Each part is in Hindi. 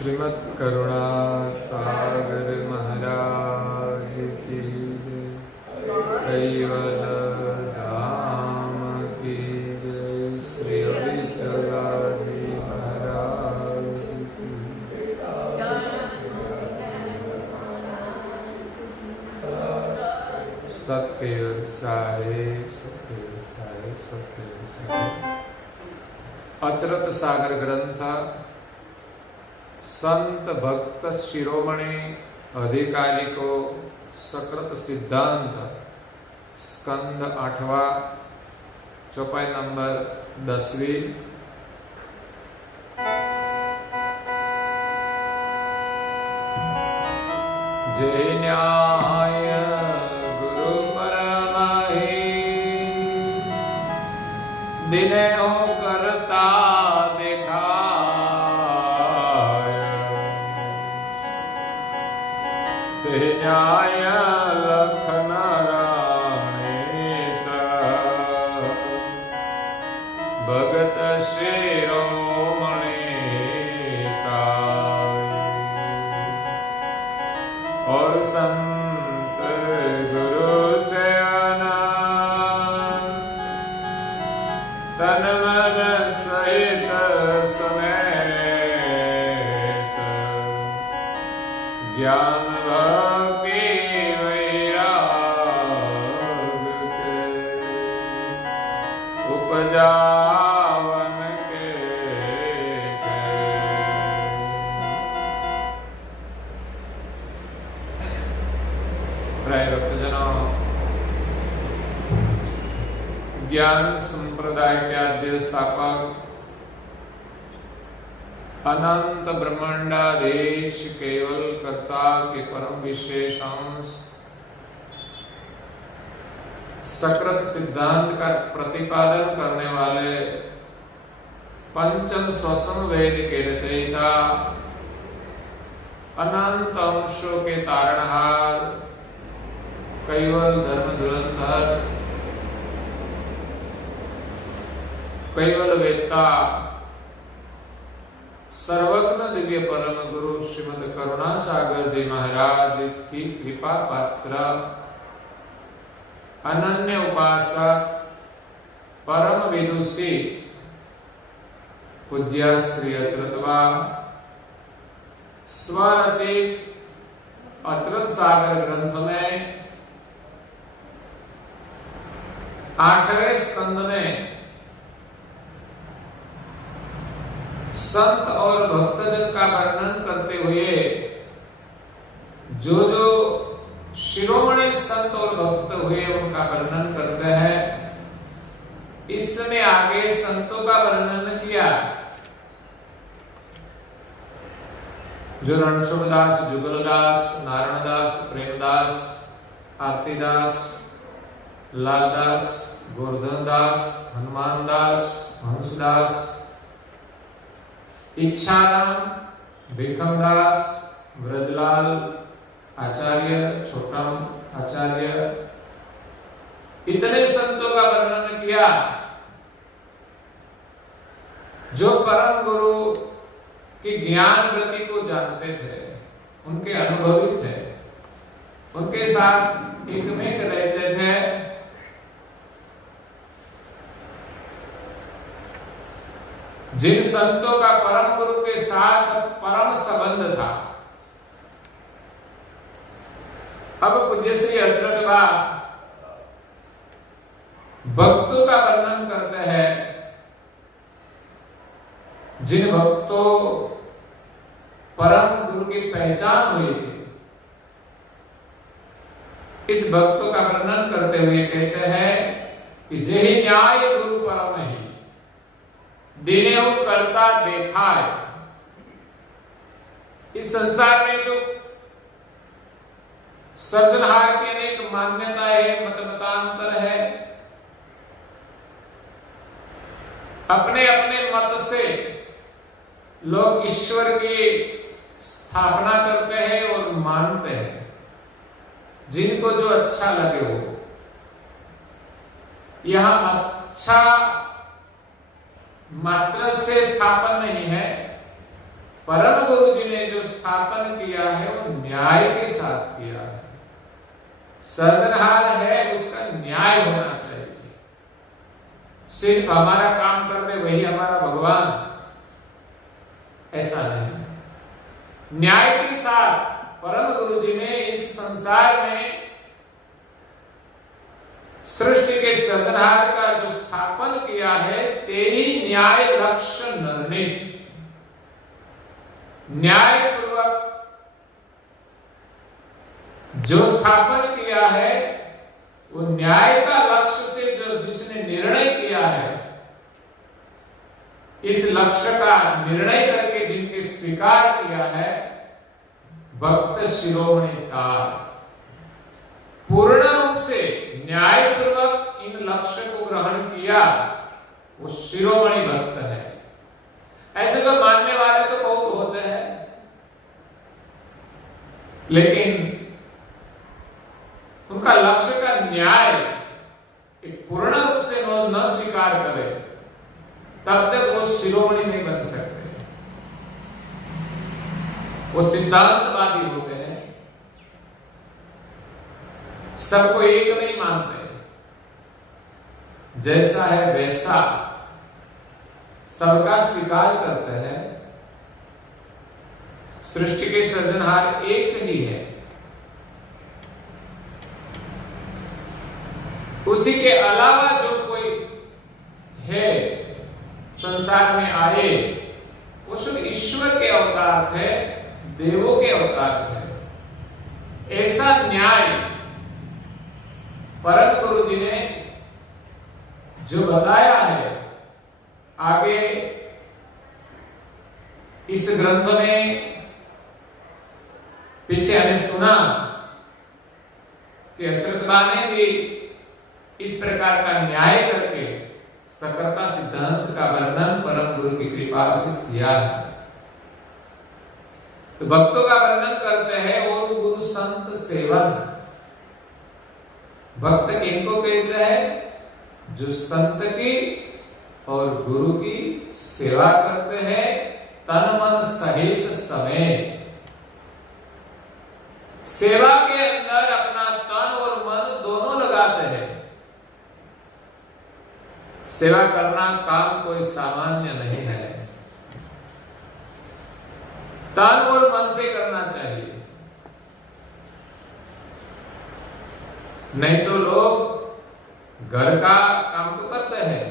श्रीमद् करुणा सागर महाराज की जय। कैवल धाम की जय। श्री अविचलाजी महाराज की सत्केवल साहेब, सत्केवल साहेब, सत्केवल साहेब। अचरत सागर ग्रंथ संत भक्त शिरोमणि अधिकारी को सकृत सिद्धांत स्कंद 8वां चौपाई नंबर 10वीं। जय न्याय गुरु परमहि दिने हो करता न्याय लखन राणीत भगत शिरोमणि और संत गुरु सेवना तन मन सहित समेत ज्ञान उपजावन के प्राय भक्तजनों, ज्ञान संप्रदाय के आद्य स्थापक अनंत ब्रह्मांडाधीश केवल कर्ता के परम विशेष अंश सकृत सिद्धांत का प्रतिपादन करने वाले पंचम स्वसम वेद के रचयिता अनंत अंशों के तारणहार कैवल धर्म धुरंधर कैवल वेत्ता सर्वज्ञ दिव्य परम गुरु श्रीमद् करुणा सागर जी महाराज की कृपा पात्र अनन्य उपासक परम विदुषी पूज्य श्री अचरतवा स्वरचित अचरत सागर ग्रंथ में 8वें स्कंद में संत और भक्तजन का वर्णन करते हुए जो शिरोमणि संत और भक्त हुए उनका वर्णन करते हैं। इसमें आगे संतों का वर्णन किया जो रणछोड़दास, जुगलदास, नारायणदास, प्रेमदास, आरतीदास, लालदास, गोवर्धनदास, हनुमानदास, हंसदास, इच्छाराम, भिखमदास, ब्रजलाल आचार्य, छोटम आचार्य, इतने संतों का वर्णन किया जो परम गुरु की ज्ञान गति को जानते थे, उनके अनुभवी थे, उनके साथ एकमेक रहते थे। जिन संतों का परम गुरु के साथ परम संबंध था। अब पूज्य श्री अचरत भक्तों का वर्णन करते हैं। जिन भक्तों परम गुरु की पहचान हुई थी, इस भक्तों का वर्णन करते हुए कहते हैं कि जेहि न्याय गुरु परम ही दिने करता देखा है। इस संसार में तो सर्जनहार की अनेक मान्यता है, मतमतांतर है। अपने अपने मत से लोग ईश्वर की स्थापना करते हैं और मानते हैं, जिनको जो अच्छा लगे वो। यहां अच्छा मात्र से स्थापन नहीं है, परम गुरु जी ने स्थापन किया है वो न्याय के साथ किया है। सर्जनहार है, उसका न्याय होना चाहिए। सिर्फ हमारा काम कर दे वही हमारा भगवान, ऐसा नहीं। न्याय के साथ परम गुरु जी ने इस संसार में सृष्टि के सर्जनहार का जो स्थापन किया है, तेरी न्याय लक्ष्य निर्णय, न्याय पूर्वक जो स्थापन किया है, वो न्याय का लक्ष्य से जो जिसने निर्णय किया है, इस लक्ष्य का निर्णय करके जिनके स्वीकार किया है, भक्त शिरोमणि तार पूर्ण रूप से न्याय पूर्वक इन लक्ष्य को ग्रहण किया, वो शिरोमणि भक्त है। ऐसे तो मानने वाले तो बहुत होते हैं, लेकिन उनका लक्ष्य का न्याय एक पूर्ण रूप से न स्वीकार करे, तब तक वो शिरोमणि नहीं बन सकते। वो सिद्धांतवादी होते हैं, सबको एक नहीं मानते, जैसा है वैसा सबका स्वीकार करते हैं। सृष्टि के सृजनहार एक ही है, उसी के अलावा जो कोई है संसार में आए, वो शुद्ध ईश्वर के अवतार थे, देवों के अवतार थे। ऐसा न्याय परम गुरु जी ने जो बताया है, आगे इस ग्रंथ में पीछे हमने सुना कि अच्युतबा ने भी इस प्रकार का न्याय करके सकरता सिद्धांत का वर्णन परम गुरु की कृपा से किया है। तो भक्तों का वर्णन करते हैं और गुरु संत सेवन। भक्त किनको कहते हैं? जो संत की और गुरु की सेवा करते हैं तन मन सहित समेत। सेवा के अंदर अपना तन और मन दोनों लगाते हैं। सेवा करना काम कोई सामान्य नहीं है, तन और मन से करना चाहिए। नहीं तो लोग घर का काम तो करते हैं,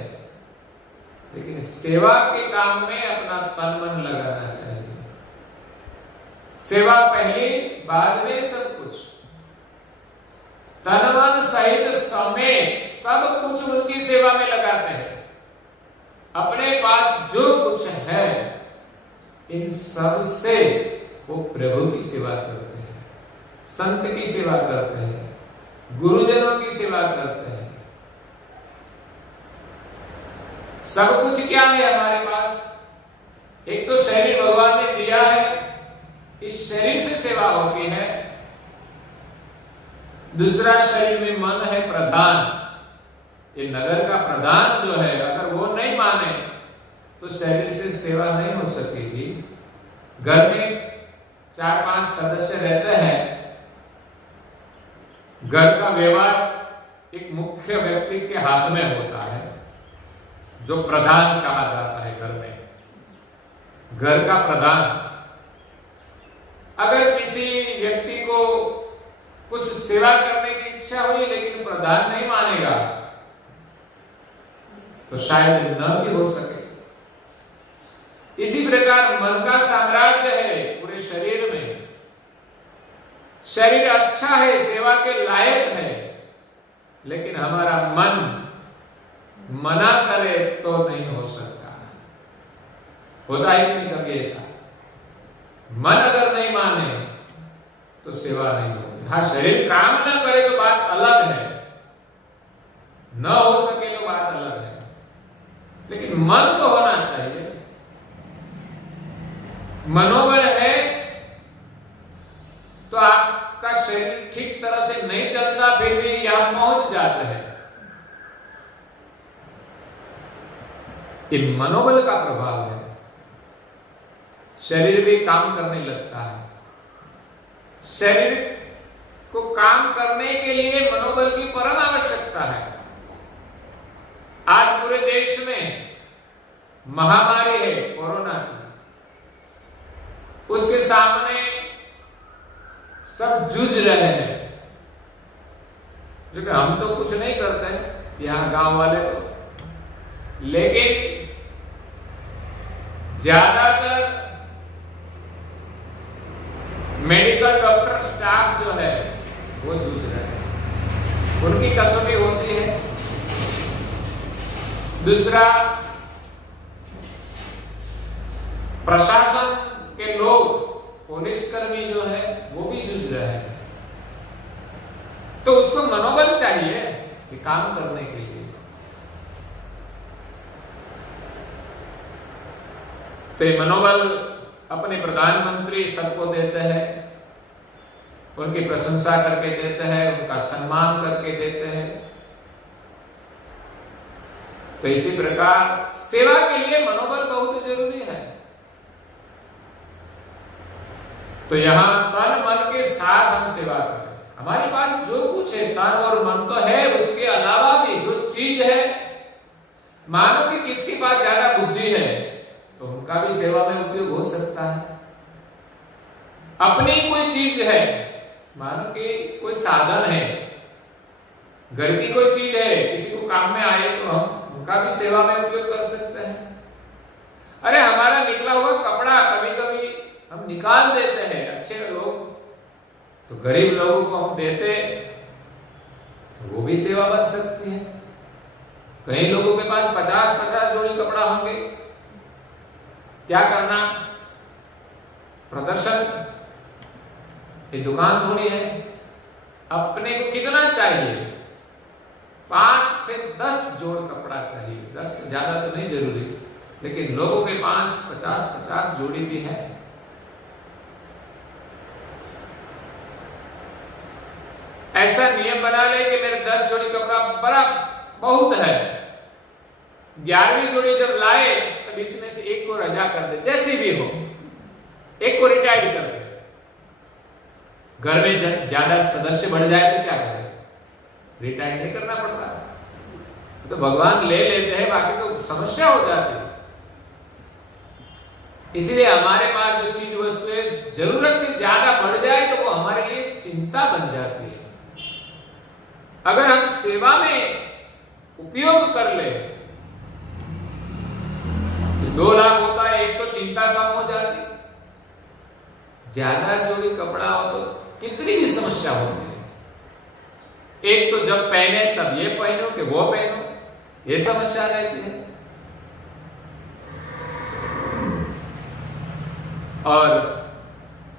लेकिन सेवा के काम में अपना तन मन लगाना चाहिए। सेवा पहले, बाद में सब कुछ। तन मन सहित समेत सब कुछ उनकी सेवा में लगाते हैं। अपने पास जो कुछ है, इन सब से वो प्रभु की सेवा करते हैं, संत की सेवा करते हैं, गुरुजनों की सेवा करते हैं। सब कुछ क्या है हमारे पास? एक तो शरीर भगवान ने दिया है, इस शरीर से सेवा होती है। दूसरा, शरीर में मन है प्रधान। ये नगर का प्रधान जो है, अगर वो नहीं माने तो शरीर से सेवा नहीं हो सकेगी। घर में 4-5 सदस्य रहते हैं, घर का व्यवहार एक मुख्य व्यक्ति के हाथ में होता है, जो प्रधान कहा जाता है घर में, घर का प्रधान। अगर किसी व्यक्ति को कुछ सेवा करने की इच्छा हुई लेकिन प्रधान नहीं मानेगा, तो शायद न भी हो सके। इसी प्रकार मन का साम्राज्य है पूरे शरीर में। शरीर अच्छा है, सेवा के लायक है, लेकिन हमारा मन मना करे तो नहीं हो सकता। होता है कि नहीं कभी ऐसा? मन अगर नहीं माने तो सेवा नहीं होगी। हाँ, शरीर काम न करे तो बात अलग है, न हो सके तो बात अलग है, लेकिन मन तो होना चाहिए। मनोबल है तो आपका शरीर ठीक तरह से नहीं चलता, फिर भी यहां पहुंच जाते हैं। ये मनोबल का प्रभाव है। शरीर भी काम करने लगता है। शरीर को काम करने के लिए मनोबल की परम आवश्यकता है। आज पूरे देश में महामारी है कोरोना की, उसके सामने सब जूझ रहे हैं। क्योंकि हम तो कुछ नहीं करते हैं यहां गांव वाले तो, लेकिन ज्यादातर मेडिकल डॉक्टर स्टाफ जो है वो जूझ रहे हैं, उनकी कसौटी होती है। दूसरा, प्रशासन के लोग, पुलिसकर्मी जो है वो भी जूझ रहे हैं। तो उसको मनोबल चाहिए कि काम करने के लिए। तो ये मनोबल अपने प्रधानमंत्री सबको देते हैं, उनकी प्रशंसा करके देते हैं, उनका सम्मान करके देते हैं। तो इसी प्रकार सेवा के लिए मनोबल बहुत जरूरी है। तो यहां तन मन के साथ हम सेवा करें। हमारे पास जो कुछ है तन और मन तो है, उसके अलावा भी जो चीज है, मानो कि किसके पास ज्यादा बुद्धि है तो उनका भी सेवा में उपयोग हो सकता है। अपनी कोई चीज है, मानो कि कोई साधन है, घर की कोई चीज है, किसी को काम में आए तो हम उनका भी सेवा में उपयोग कर सकते हैं। अरे हमारा निकला हुआ कपड़ा कभी कभी हम निकाल देते हैं, अच्छे लोग तो गरीब लोगों को हम देते तो वो भी सेवा बन सकती है। कई लोगों के पास 50-50 जोड़ी कपड़ा होंगे, क्या करना? प्रदर्शन, ये दुकान थोड़ी है। अपने को कितना चाहिए? 5 से 10 जोड़ कपड़ा चाहिए, 10 से ज्यादा तो नहीं जरूरी, लेकिन लोगों के पास 50-50 जोड़ी भी है। ऐसा नियम बना ले कि मेरे 10 जोड़ी कपड़ा बड़ा बहुत है, 11वीं जोड़ी जब लाए तब इसमें से एक को रजा कर दे, जैसे भी हो, एक को रिटायर कर दे। घर में ज्यादा सदस्य बढ़ जाए तो क्या करें? रिटायर नहीं करना पड़ता, तो भगवान ले लेते हैं, बाकी तो समस्या हो जाती है। इसलिए हमारे पास जो चीज वस्तुएं जरूरत से ज्यादा बढ़ जाए तो वो हमारे लिए चिंता बन जाती है। अगर हम सेवा में उपयोग कर ले, 2 लाख होता है, एक तो चिंता कम हो जाती। ज्यादा जोड़ी कपड़ा हो तो कितनी भी समस्या होती है। एक तो जब पहने तब ये पहनो कि वो पहनो, ये समस्या रहती है। और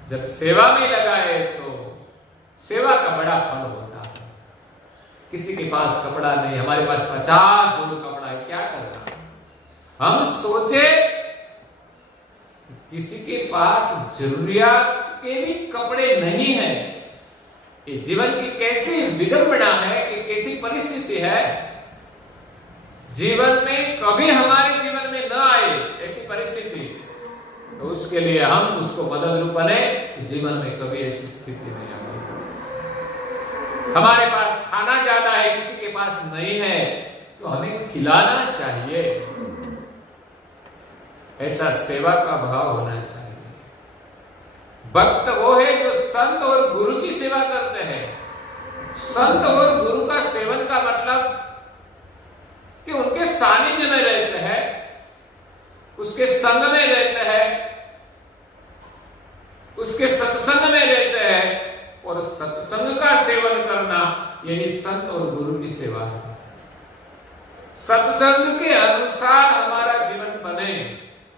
जब सेवा में लगाए तो सेवा का बड़ा फल होता है। किसी के पास कपड़ा नहीं, हमारे पास 50 जोड़ कपड़ा है, क्या करना? हम सोचे किसी के पास जरूरियात के भी कपड़े नहीं है। ये जीवन की कैसी विडंबना है कि कैसी परिस्थिति है। जीवन में कभी हमारे जीवन में न आए ऐसी परिस्थिति, तो उसके लिए हम उसको मदद रूप बने, जीवन में कभी ऐसी स्थिति नहीं आएगी। हमारे पास खाना ज्यादा है, किसी के पास नहीं है, तो हमें खिलाना चाहिए। ऐसा सेवा का भाव होना चाहिए। भक्त वो है जो संत और गुरु की सेवा करते हैं। संत और गुरु का सेवन का मतलब कि उनके सानिध्य में रहते हैं, उसके संग में रहते हैं, उसके सत्संग में रहते हैं, और सत्संग का सेवन करना यही संत और गुरु की सेवा है। सत्संग के अनुसार हमारा जीवन बने,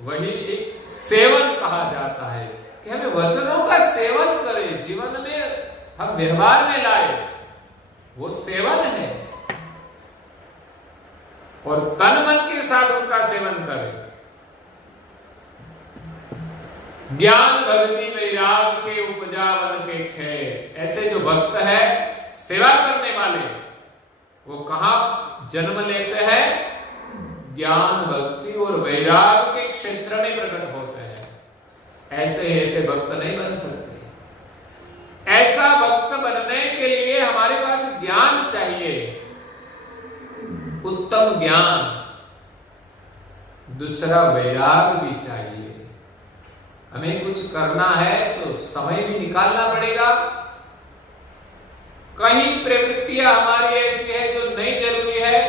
वही एक सेवन कहा जाता है कि हमें वचनों का सेवन करें, जीवन में हम व्यवहार में लाए, वो सेवन है। और तन मन के साथ उनका सेवन करें। ज्ञान भक्ति वैराग के उपजा वन के खे। ऐसे जो भक्त है, सेवा करने वाले, वो कहां जन्म लेते हैं? ज्ञान भक्ति और वैराग के क्षेत्र में प्रकट होते हैं। ऐसे भक्त नहीं बन सकते। ऐसा भक्त बनने के लिए हमारे पास ज्ञान चाहिए, उत्तम ज्ञान। दूसरा वैराग भी चाहिए। हमें कुछ करना है तो समय भी निकालना पड़ेगा। कहीं प्रवृत्तियां हमारी ऐसी है जो नहीं जरूरी है,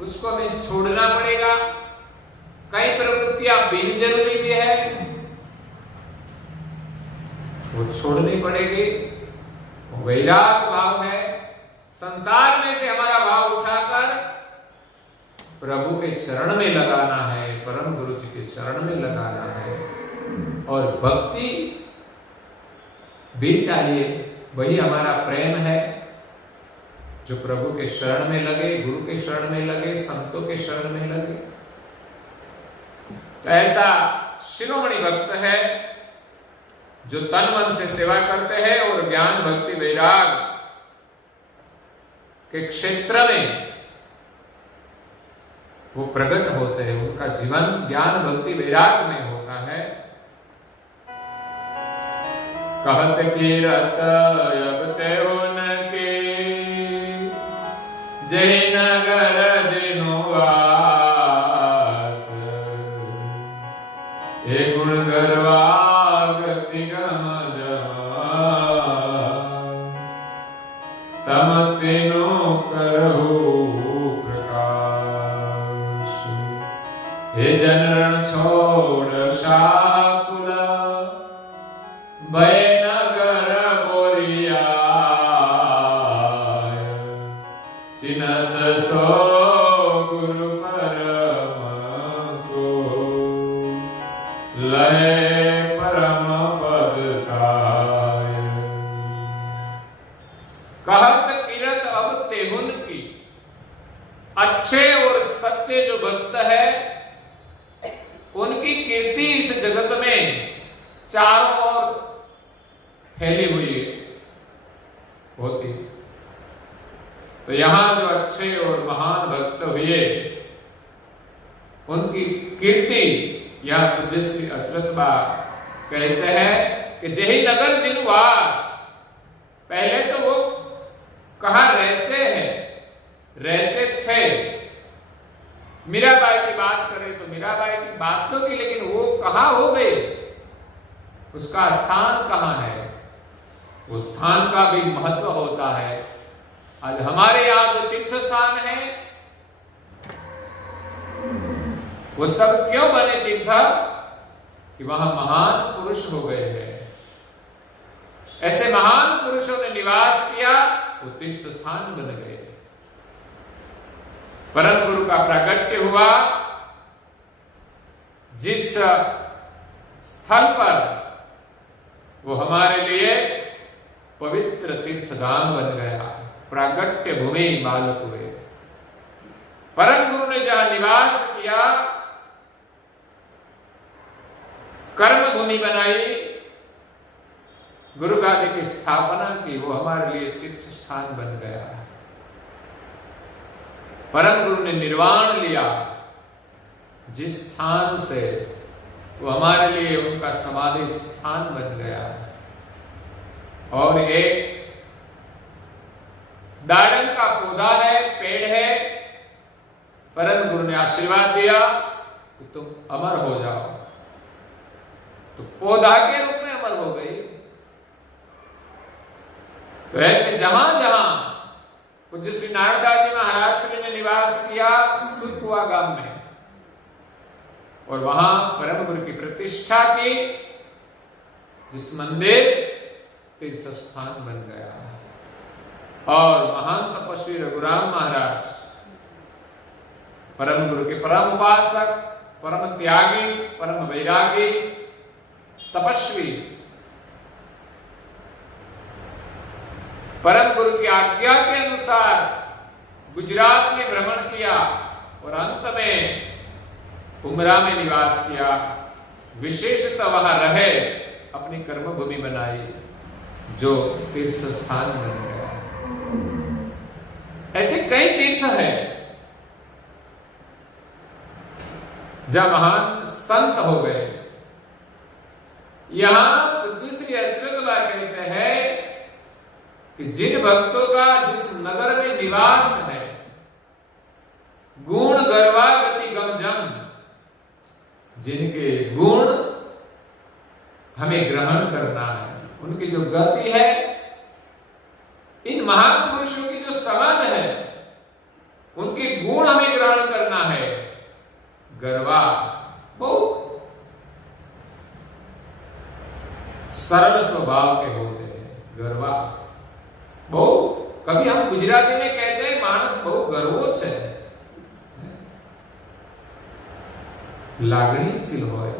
उसको हमें छोड़ना पड़ेगा। कई प्रवृत्तियां बिन जरूरी भी है, वो छोड़नी पड़ेगी। वैराग भाव है, संसार में से हमारा भाव उठाकर प्रभु के चरण में लगाना है, परम गुरु जी के चरण में लगाना है। और भक्ति भी चाहिए, वही हमारा प्रेम है जो प्रभु के शरण में लगे, गुरु के शरण में लगे, संतों के शरण में लगे। तो ऐसा शिरोमणि भक्त है जो तन मन से सेवा करते हैं और ज्ञान भक्ति वैराग के क्षेत्र में वो प्रकट होते हैं। उनका जीवन ज्ञान भक्ति वैराग में होता है। कहत कीरत यबते उनके, जय नगर जिनु वास, ए गुण गर्वागति गम तम तीनो करहु प्रकाश। हे जनरण छोड़ शाकुल, भय नगर बोरिया, चिन्हत सो गुरु परम को, लय परम पद काय। कहत किरत अब तेहुन की, अच्छे और सच्चे जो भक्त है उनकी कीर्ति इस जगत में चारों ओर फैली हुई होती। तो यहां जो अच्छे और महान भक्त हुए उनकी कीर्ति या पूज्य श्री अचरत बा कहते हैं कि जही नगर जिन वास, पहले तो वो कहां रहते हैं, रहते थे। मीराबाई की बात करें तो मीराबाई की बात तो की, लेकिन वो कहां हो गए, उसका स्थान कहां है, उस स्थान का भी महत्व होता है। आज हमारे यहां जो तीर्थ स्थान है वो सब क्यों बने तीर्थ, कि वहां महान पुरुष हो गए हैं। ऐसे महान पुरुषों ने निवास किया, वो तीर्थ स्थान बन गए। परम गुरु का प्रागट्य हुआ जिस स्थल पर, वो हमारे लिए पवित्र तीर्थधाम बन गया, प्रागट्य भूमि बालक हुए। परम गुरु ने जहां निवास किया, कर्म भूमि बनाई, गुरु गादी की स्थापना की, वो हमारे लिए तीर्थ स्थान बन गया। परम गुरु ने निर्वाण लिया जिस स्थान से, वो हमारे लिए उनका समाधि स्थान बन गया। और एक दाड़म का पौधा है, पेड़ है, परम गुरु ने आशीर्वाद दिया कि तुम अमर हो जाओ, तो पौधा के रूप में अमर हो गई। तो ऐसे जहां जहां पूज्य श्री नारायणदास जी महाराज श्री ने निवास किया, सुरकुआ गांव में, और वहां परम गुरु की प्रतिष्ठा की, जिस मंदिर तीर्थ स्थान बन गया। और महान तपस्वी रघुराम महाराज, परम गुरु के परम उपासक, परम त्यागी, परम वैरागी, तपस्वी, परम गुरु की आज्ञा के अनुसार गुजरात में भ्रमण किया और अंत में उमरा में निवास किया। विशेषतः वहां रहे, अपनी कर्म भूमि बनाई, जो तीर्थ स्थान बन गया। ऐसे कई तीर्थ हैं जहां महान संत हो गए, यहां पूज्य श्री अच्युत कहते हैं कि जिन भक्तों का जिस नगर में निवास है, गुण गर्वा गति गमजम, जिनके गुण हमें ग्रहण करना है, उनकी जो गति है, इन महापुरुषों की जो समझ है, उनके गुण हमें ग्रहण करना है। गर्वा बहुत सरल स्वभाव के होते हैं। गर्वा बहुत, कभी हम गुजराती में कहते हैं मानस बहुत गर्वो है, लागणीशील होय।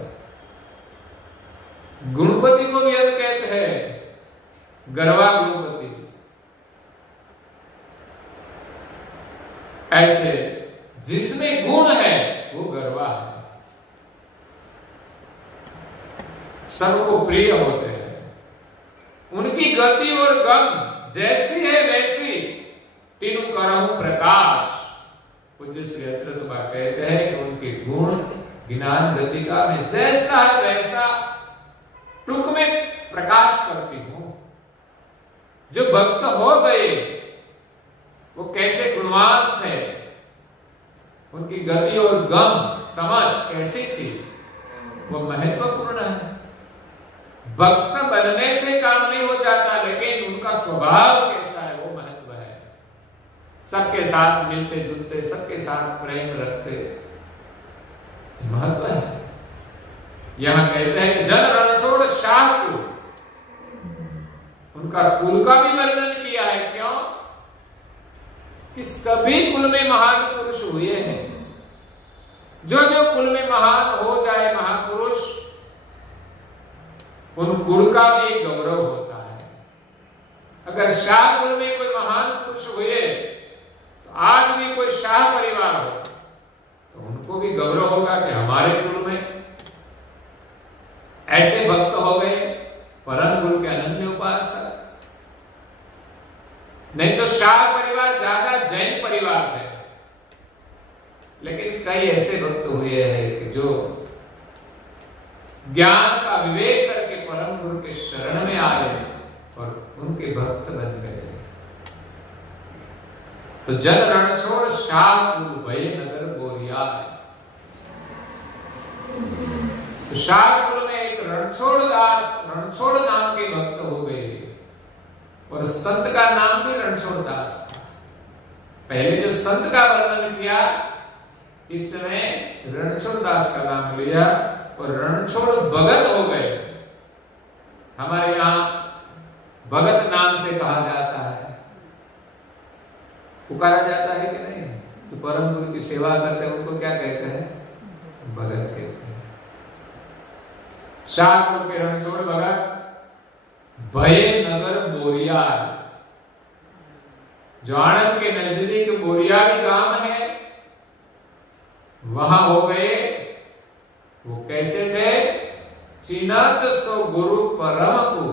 गुणपति को भी हम कहते हैं गर्वा गुणपति। ऐसे जिसमें गुण है वो गर्वा है, सबको प्रिय होते हैं। उनकी गति और गम जैसी है वैसी तीनों करहु प्रकाश। पूज्य श्री अच्युत कहते हैं कि उनके गुण ज्ञान गति का मैं जैसा है वैसा टुक में प्रकाश करती हूं। जो भक्त हो गए वो कैसे गुणवान थे, उनकी गति और गम समझ कैसी थी, वो महत्वपूर्ण है। भक्त बनने से काम नहीं हो जाता, लेकिन उनका स्वभाव कैसा है वो महत्व है। सबके साथ मिलते जुलते, सबके साथ प्रेम रखते, महत्व है। यहां कहते हैं कि जन रणछोड़ शाह को, उनका कुल का भी वर्णन किया है। क्यों? कि सभी कुल में महान पुरुष हुए हैं। जो जो कुल में महान हो जाए महापुरुष, उन कुल का भी एक गौरव होता है। अगर शाह कुल में कोई महान पुरुष हुए, तो आज भी कोई शाह परिवार हो तो उनको भी गौरव होगा कि हमारे कुल में ऐसे भक्त हो गए, परम गुरु के अनन्य उपासक। नहीं तो शाह परिवार ज्यादा जैन परिवार थे, लेकिन कई ऐसे भक्त हुए हैं कि जो ज्ञान का विवेक करके परम गुरु के शरण में आए और उनके भक्त बन गए। तो जन रणछोड़ शाह कुल भय नगर बोरिया। तो शाह कुल में एक रणछोड़ दास, रणछोड़ नाम के भक्त हो गए, और संत का नाम भी रणछोड़ दास था। पहले जो संत का वर्णन किया, इस समय रणछोड़ दास का नाम लिया और रणछोड़ भगत हो गए। हमारे यहां भगत नाम से कहा जाता है, पुकारा जाता है कि नहीं? तो परम गुरु की सेवा करते हैं उनको क्या कहते हैं? भगत कहते हैं। शाहपुर के रणछोड़ भगत भय नगर बोरियार, जो आनंद के नजदीक बोरियार गांव है, वहां हो गए। वो कैसे थे? चिन्हत सो गुरु परम को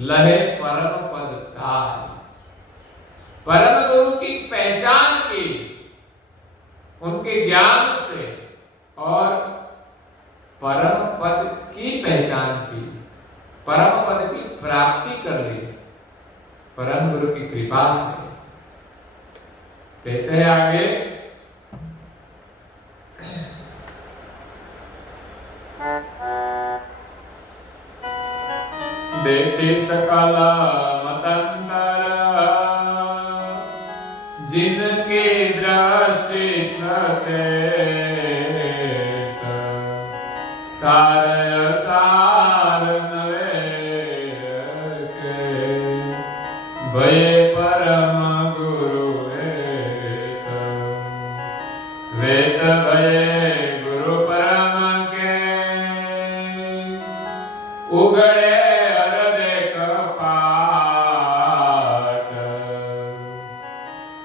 लहे परम पद ताल। परम गुरु की पहचान की उनके ज्ञान से, और परम पद की पहचान की, परम पद की प्राप्ति कर ली परम गुरु की कृपा से। कहते हैं आगे, देखी सकल मतंतर जिनकी दृष्टि सचेत, सार सार नवे के भय परम गुरु वेत। वेत भय गुरु परम के उगड़े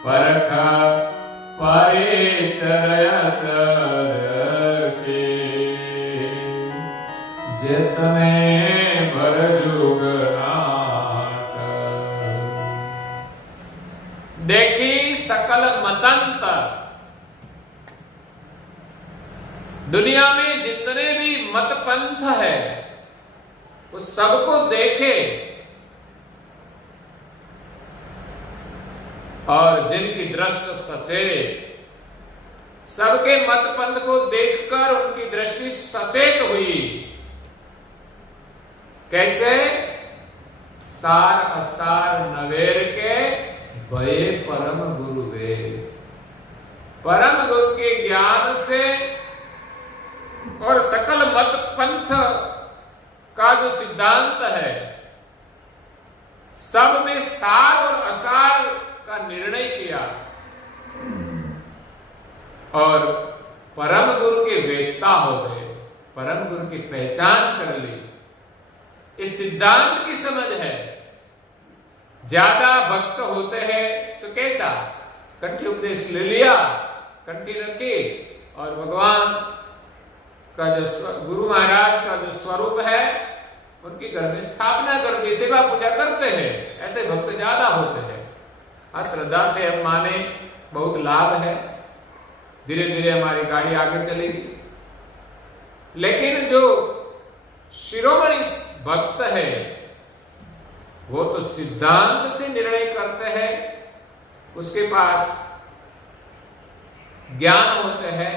परख परिचय के जित में भरजुग नाट। देखी सकल मतंतर, दुनिया में जितने भी मत पंथ है, वो सबको देखे और जिनकी दृष्टि सचेत, सबके मत पंथ को देखकर उनकी दृष्टि सचेत हुई। कैसे? सार असार नवेर के भये परम गुरु वे। परम गुरु के ज्ञान से और सकल मत पंथ का जो सिद्धांत है, सब में सार और असार का निर्णय किया और परम गुरु के वेत्ता हो गए, परम गुरु की पहचान कर ली। इस सिद्धांत की समझ है। ज्यादा भक्त होते हैं तो कैसा? कंठी उपदेश ले लिया, कंठी रखी और भगवान का जो गुरु महाराज का जो स्वरूप है उनकी घर में स्थापना करके सेवा पूजा करते हैं। ऐसे भक्त ज्यादा होते हैं। हाँ, श्रद्धा से हम माने बहुत लाभ है, धीरे धीरे हमारी गाड़ी आगे चलेगी। लेकिन जो शिरोमणि भक्त है वो तो सिद्धांत से निर्णय करते हैं, उसके पास ज्ञान होते हैं,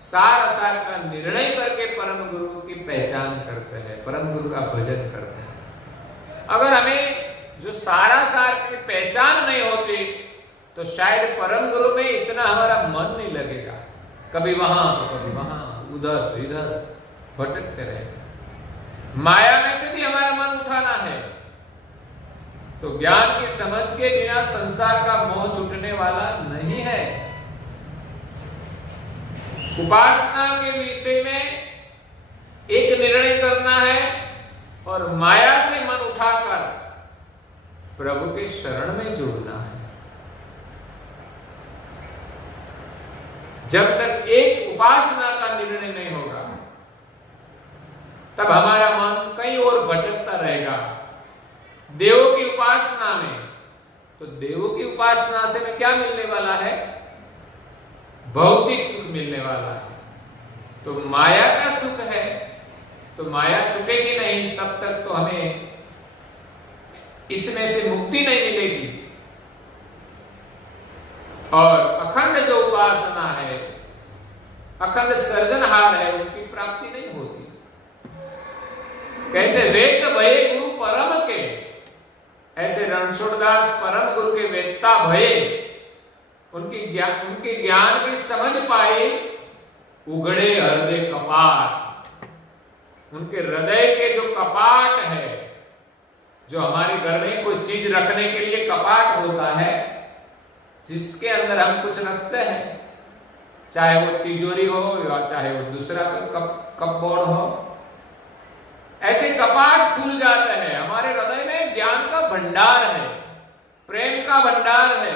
सार असार का निर्णय करके परम गुरु की पहचान करते हैं, परम गुरु का भजन करते हैं। अगर हमें जो सारा सार की पहचान नहीं होती तो शायद परम गुरु में इतना हमारा मन नहीं लगेगा। कभी वहां तो कभी वहां, उधर तो इधर भटकते रहेगा। माया में से भी हमारा मन उठाना है तो ज्ञान की समझ के बिना संसार का मोह छूटने वाला नहीं है। उपासना के विषय में एक निर्णय करना है और माया से मन उठाकर प्रभु के शरण में जुड़ना है। जब तक एक उपासना का निर्णय नहीं होगा तब हमारा मन कहीं और भटकता रहेगा। देवों की उपासना में, तो देवों की उपासना से में क्या मिलने वाला है? भौतिक सुख मिलने वाला है। तो माया का सुख है, तो माया छूटेगी नहीं तब तक तो हमें इसमें से मुक्ति नहीं मिलेगी। और अखंड जो उपासना है, अखंड सर्जनहार है, उनकी प्राप्ति नहीं होती। कहते वेद भये गुरु परम के, ऐसे रणछोड़दास परम गुरु के वेत्ता भये, उनके ज्ञान की समझ पाई। उगड़े हृदय कपाट, उनके हृदय के जो कपाट है, जो हमारे घर में कोई चीज रखने के लिए कपाट होता है, जिसके अंदर हम कुछ रखते हैं, चाहे वो तिजोरी हो या चाहे वो दूसरा कपबोर्ड हो, ऐसे कपाट खुल जाते हैं। हमारे हृदय में ज्ञान का भंडार है, प्रेम का भंडार है।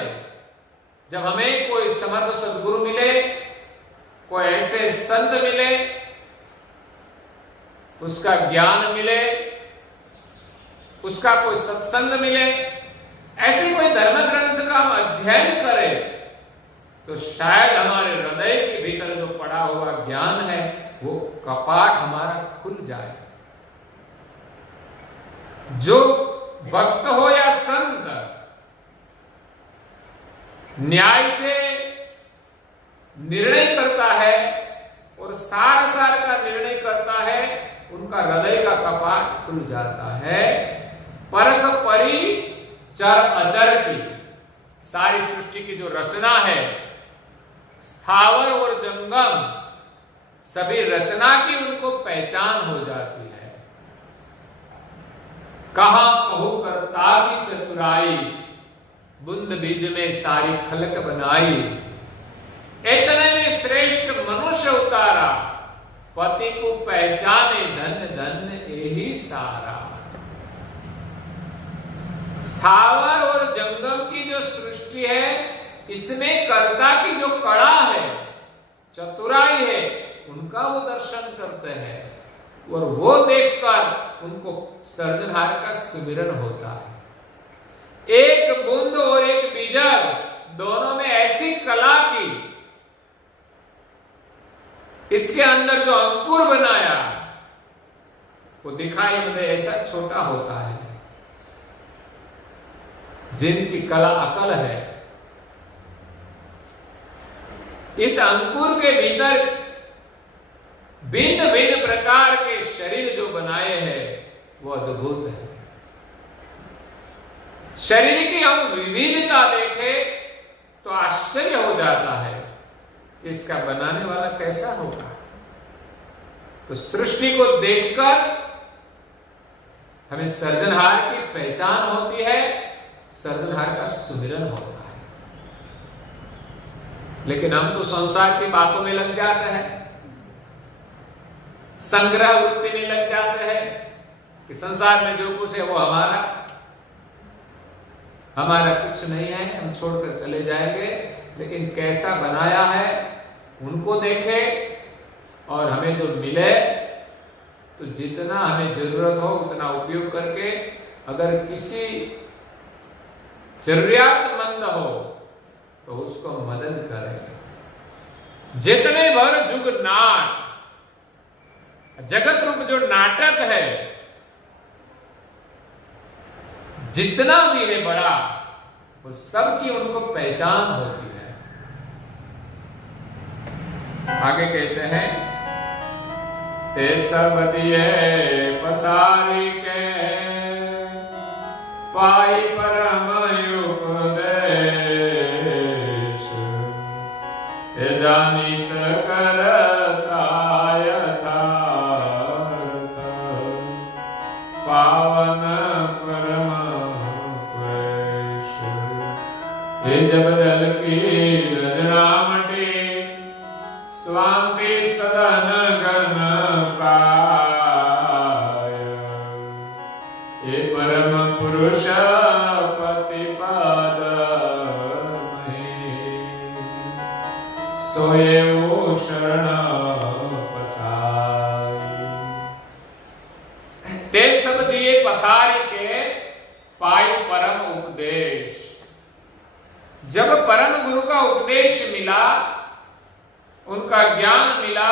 जब हमें कोई समर्थ सद्गुरु मिले, कोई ऐसे संत मिले, उसका ज्ञान मिले, उसका कोई सत्संग मिले, ऐसे कोई धर्म ग्रंथ का हम अध्ययन करें, तो शायद हमारे हृदय के भीतर जो पड़ा हुआ ज्ञान है वो कपाट हमारा खुल जाए। जो भक्त हो या संत न्याय से निर्णय करता है और सार सार का निर्णय करता है, उनका हृदय का कपाट खुल जाता है। परख परी चर अचर की, सारी सृष्टि की जो रचना है, स्थावर और जंगम, सभी रचना की उनको पहचान हो जाती है। कहां कहू करता की चतुराई, बुंद बीज में सारी खलक बनाई। इतने में श्रेष्ठ मनुष्य उतारा, पति को पहचाने धन्य धन्य यही सारा। स्थावर और जंगम की जो सृष्टि है, इसमें कर्ता की जो कड़ा है, चतुराई है, उनका वो दर्शन करते हैं और वो देखकर उनको सर्जनहार का सुमिरन होता है। एक बूंद और एक बीजक, दोनों में ऐसी कला की, इसके अंदर जो अंकुर बनाया वो दिखाई में ऐसा छोटा होता है। जिनकी कला अकल है, इस अंकुर के भीतर भिन्न भिन्न प्रकार के शरीर जो बनाए हैं वो अद्भुत है। शरीर की हम विविधता देखें तो आश्चर्य हो जाता है कि इसका बनाने वाला कैसा होगा। तो सृष्टि को देखकर हमें सृजनहार की पहचान होती है, सृजनहार का सुमिरन होता है। लेकिन हम तो संसार की बातों में लग जाते हैं, संग्रह वृत्ति में लग जाते हैं कि संसार में जो कुछ है वो हमारा कुछ नहीं है, हम छोड़कर चले जाएंगे। लेकिन कैसा बनाया है उनको देखें और हमें जो मिले तो जितना हमें जरूरत हो उतना उपयोग करके, अगर किसी जरूरियातमंद हो तो उसको मदद करें। जितने भर जुग नाट, जगत रूप जो नाटक है, जितना भी है बड़ा, वो सबकी उनको पहचान होती है। आगे कहते हैं, ते सब दिए पसारी के पाई परम उपदेश, ए जानित करता यथार्थ पावन परम क्लेश। हे जब दल की रजनामटी स्वांति सदन गण पाय, ये परम पुरुष पतिपद सोए वो शरण पसारी। ते सब दिए पसारी के पाई परम उपदेश। जब परम गुरु का उपदेश मिला, उनका ज्ञान मिला,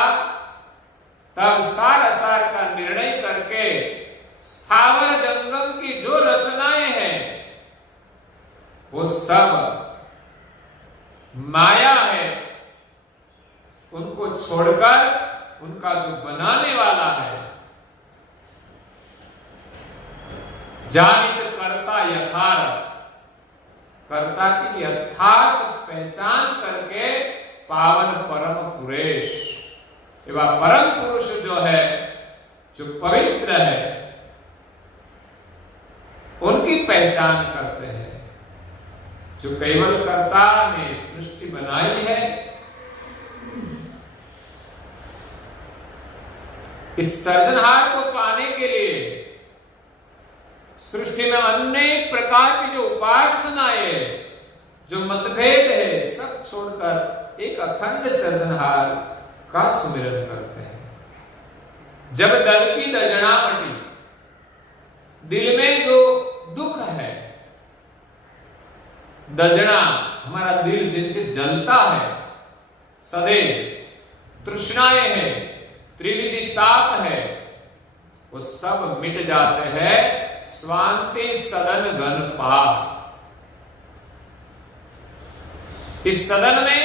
तब सार असार का निर्णय करके स्थावर जंगम की जो रचनाएं हैं वो सब माया है, उनको छोड़कर उनका जो बनाने वाला है, जानित करता यथार्थ, कर्ता की यथार्थ पहचान करके पावन परम पुरेश, एवं परम पुरुष जो है, जो पवित्र है, उनकी पहचान करते हैं। जो केवल कर्ता ने सृष्टि बनाई है, इस सृजनहार को पाने के लिए सृष्टि में अनेक प्रकार की जो उपासनाएं, जो मतभेद है, सब छोड़कर एक अखंड सृजनहार का सुमिरन करते हैं। जब दल की दजनामटी, दिल में जो दुख है, दजना हमारा दिल जिनसे जलता है, सदैव तृष्णाएं हैं, त्रिविधि ताप है, वो सब मिट जाते हैं स्वांति सदन गण पा। इस सदन में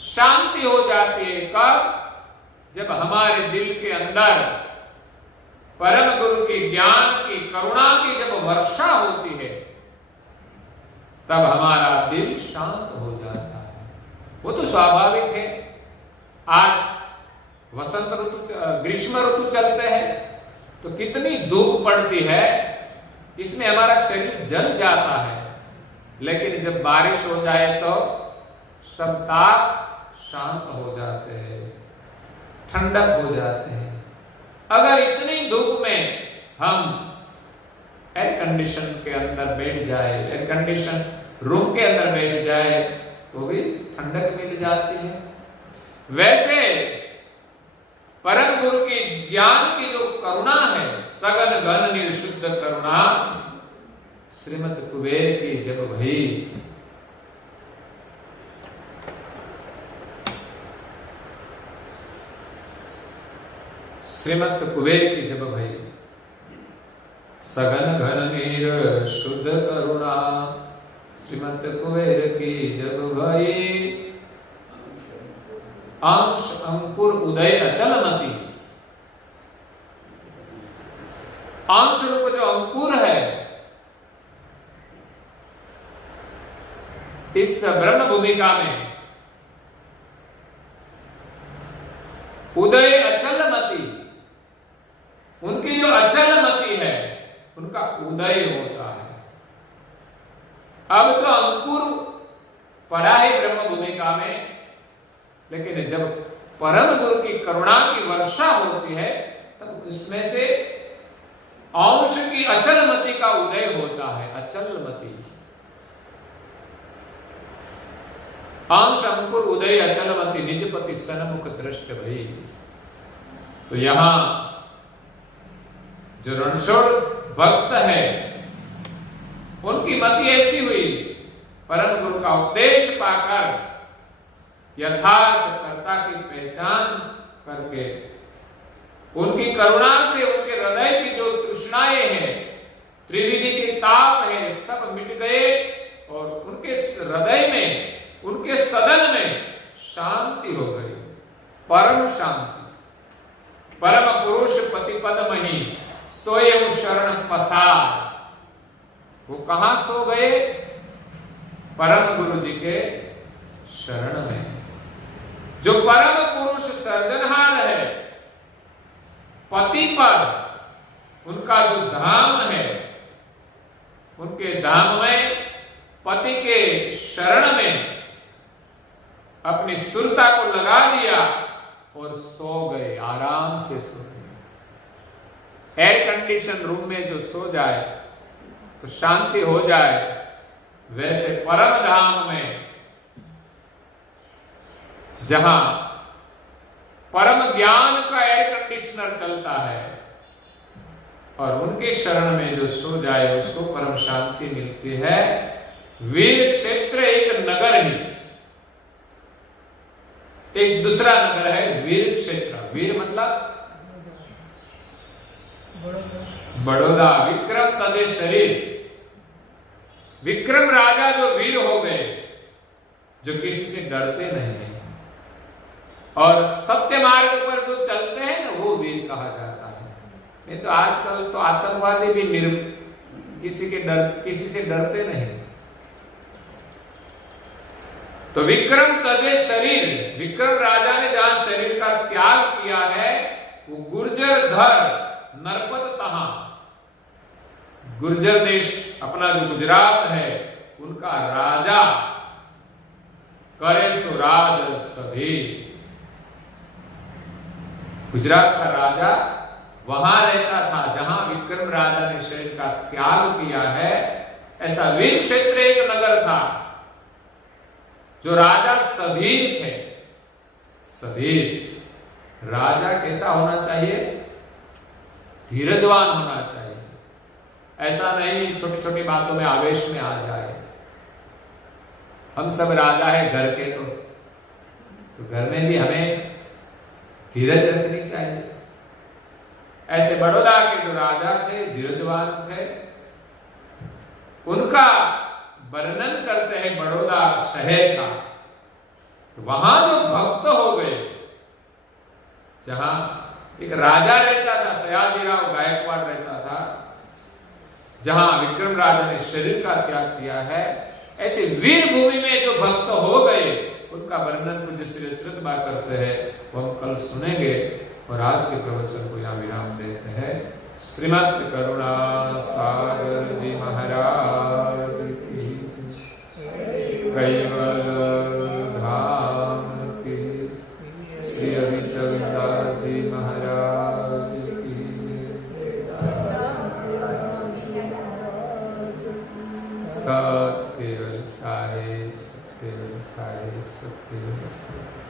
शांति हो जाती है कब? जब हमारे दिल के अंदर परम गुरु के ज्ञान की, करुणा की जब वर्षा होती है, तब हमारा दिल शांत हो जाता है। वो तो स्वाभाविक है। आज वसंत ऋतु, ग्रीष्म ऋतु चलते हैं तो कितनी धूप पड़ती है, इसमें हमारा शरीर जल जाता है। लेकिन जब बारिश हो जाए तो सब ताप शांत हो जाते हैं, ठंडक हो जाते हैं। अगर इतनी धूप में हम एयर कंडीशन के अंदर बैठ जाए, एयर कंडीशन रूम के अंदर बैठ जाए, तो भी ठंडक मिल जाती है। वैसे परम गुरु की ज्ञान की जो करुणा है, सगन गण निर्शुद्ध करुणा, श्रीमद कुबेर की जब भई, श्रीमद कुबेर की जब भई, सघन घन नीर शुद्ध करुणा, श्रीमत कुबेर की जब भई, अंश अंकुर उदय अचल मति। अंश रूप जो अंकुर है इस ब्रह्म भूमिका में, उदय अचल मति, उनकी जो अचल मति है उनका उदय होता है। अब तो अंकुर पड़ा है ब्रह्म भूमिका में, लेकिन जब परम गुरु की करुणा की वर्षा होती है तब उसमें से अंश की अचल मति का उदय होता है। अचल मति, अंश अंकुर उदय अचल मति, निजपति सन्मुख दृष्ट भई। तो यहां जो रणछोड़ भक्त है उनकी मति ऐसी हुई, परम गुरु का उपदेश पाकर यथार्थ कर्ता की पहचान करके, उनकी करुणा से उनके हृदय की जो तृष्णाएं हैं, त्रिविधि के ताप है, सब मिट गए और उनके हृदय में, उनके सदन में शांति हो गई, परम शांति। परम पुरुष पतिपद मही सोए शरण पसार। वो कहां सो गए? परम गुरु जी के शरण में। जो परम पुरुष सर्जनहार है, पति पर उनका जो धाम है, उनके धाम में पति के शरण में अपनी सुरता को लगा दिया और सो गए, आराम से सो गए। एयर कंडीशन रूम में जो सो जाए तो शांति हो जाए, वैसे परम धाम में जहां परम ज्ञान का एयर कंडीशनर चलता है और उनके शरण में जो सो जाए उसको परम शांति मिलती है। वीर क्षेत्र एक नगर ही, एक दूसरा नगर है वीर क्षेत्र। वीर मतलब बड़ौदा। विक्रम तजे शरीर, विक्रम राजा जो वीर हो गए, जो किसी से डरते नहीं है और सत्य मार्ग पर जो चलते हैं ना, वो वीर कहा जाता है। नहीं तो आजकल तो आतंकवादी भी किसी से डरते नहीं। तो विक्रम तजे शरीर, विक्रम राजा ने जहां शरीर का त्याग किया है, वो गुर्जर धर नरपत तहां, गुर्जर देश अपना जो गुजरात है, उनका राजा करे सो राज सभी। गुजरात का राजा वहां रहता था जहां विक्रम राजा ने शरीर का त्याग किया है। ऐसा वीर क्षेत्र एक नगर था जो राजा सधीर थे। सधीर राजा कैसा होना चाहिए? धीरजवान होना चाहिए। ऐसा नहीं छोटी छोटी बातों में आवेश में आ जाए। हम सब राजा है घर के, तो घर में भी हमें धीरज रखनी चाहिए। ऐसे बड़ौदा के जो राजा थे, धीरजवान थे। उनका वर्णन करते हैं बड़ौदा शहर का। वहां जो भक्त हो गए, जहां एक राजा रहता था, सयाजीराव गायकवाड़ रहता था, जहां विक्रम राजा ने शरीर का त्याग किया है, ऐसे वीर भूमि में जो भक्त हो गए, उनका वर्णन पूज्य श्री अच्युत बा करते हैं। वो हम कल सुनेंगे और आज के प्रवचन को यहाँ विराम देते हैं। श्रीमद् करुणा सागर जी महाराज की, कैवल धाम की, श्री अभिचंदा जी महाराज की, सत्य साहिब, सत्य साहिब, सत्य साहिब।